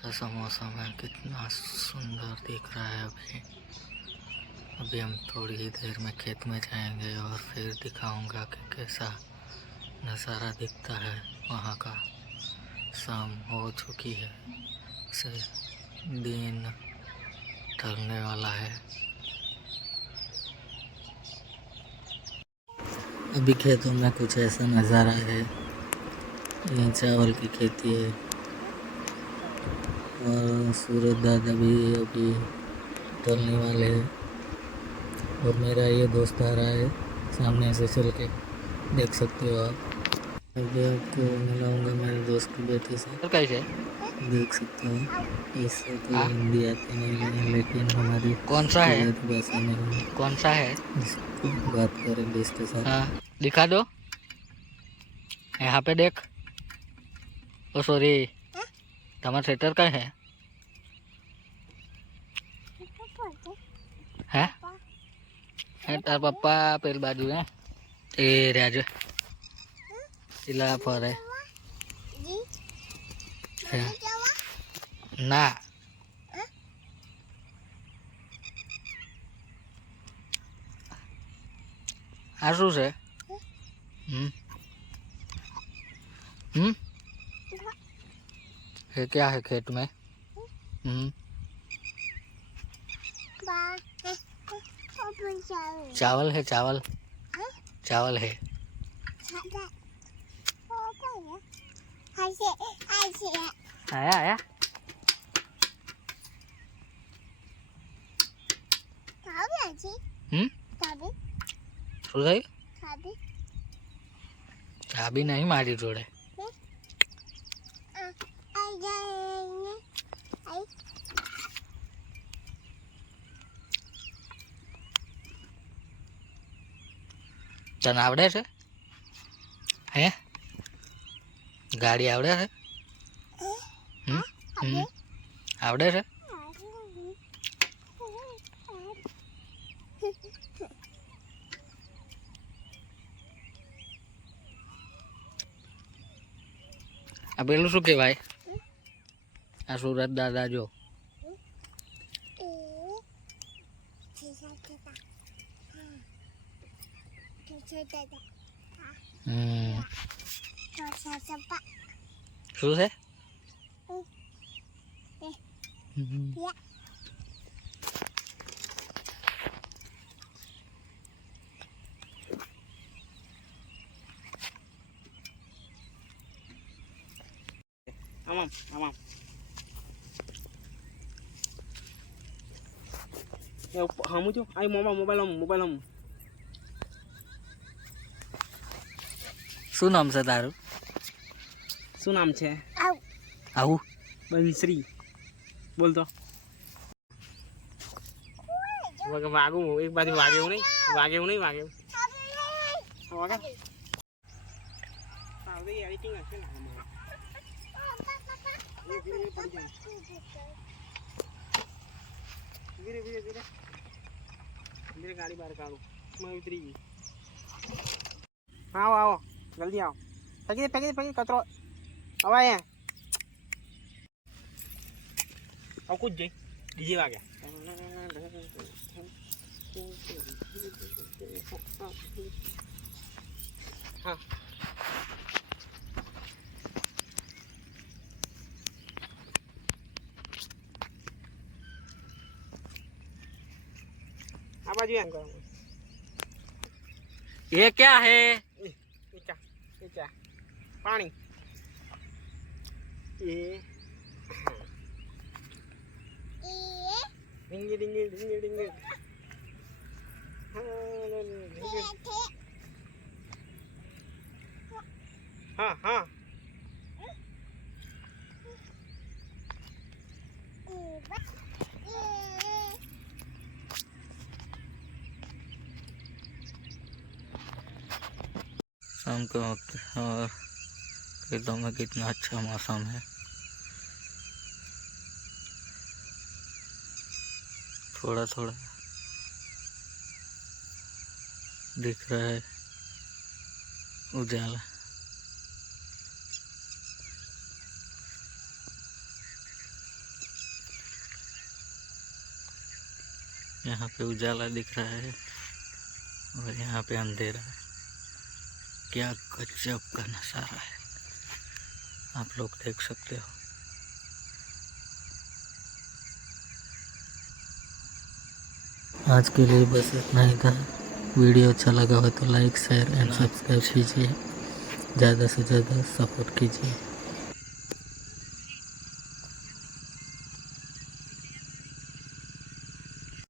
ऐसा मौसम है, कितना सुंदर दिख रहा है। अभी हम थोड़ी ही देर में खेत में जाएंगे और फिर दिखाऊंगा कि कैसा नज़ारा दिखता है वहाँ का। शाम हो चुकी है, से दिन ढलने वाला है। अभी खेतों में कुछ ऐसा नज़ारा है। यहाँ चावल की खेती है और सूरज दादा भी अभी ढलने वाले हैं। और मेरा ये दोस्त आ रहा है सामने से चल के, देख सकते हो आप। अभी आपको मिलाऊंगा मेरे दोस्त की बेटी से। कैसे देख सकते हो, इससे तो हिंदी आती नहीं है, लेकिन हमारी कौन सा है, गुजराती भाषा में हम कौन सा है, इसको बात करेंगे इसके साथ। हाँ दिखा दो, यहाँ पे देख। ओ सॉरी, તમારા થેટર કઈ હે હે તાર પપ્પા પેલી બાજુ હે એ રહ્યા પેલા ફરે ના આ શું છે? ये क्या है खेत में? चावल है, चावल चावल है। आया आया શું થઈ? ચાબી નહીં મારી જોડે. તને આવડે છે? હે ગાડી આવડે છે? આવડે છે? આ પેલું શું કહેવાય? આ સુરત દાદા જો શું છે? આમ આમ હમું છું આ મોબાઈલ શું નામ છે તારું? શું નામ છે? આવું બંશ્રી બોલ તો. વાગું એક બાજુ વાગેવું નહીં એડિટિંગ હશે ને ધીરે ધીરે ધીરે ધીરે ગાડી બહાર કાઢું मैं उतरी गई. आओ आओ जल्दी आओ. पैकेट कचरो अब आए हैं. अब कुछ जई डीजे आ गया. हाँ आ बाजू एम करो. ये क्या है? क्या पानी ये डिंगे डिंगे डिंगे डिंगे हाँ हाँ शाम के वक्त और खेतों में कितना अच्छा मौसम है। थोड़ा थोड़ा दिख रहा है उजाला। यहाँ पे उजाला दिख रहा है और यहाँ पे अंधेरा है। क्या गजब का नज़ारा है, आप लोग देख सकते हो। आज के लिए बस इतना ही था। वीडियो अच्छा लगा हो तो लाइक शेयर एंड सब्सक्राइब कीजिए, ज़्यादा से ज़्यादा सपोर्ट कीजिए।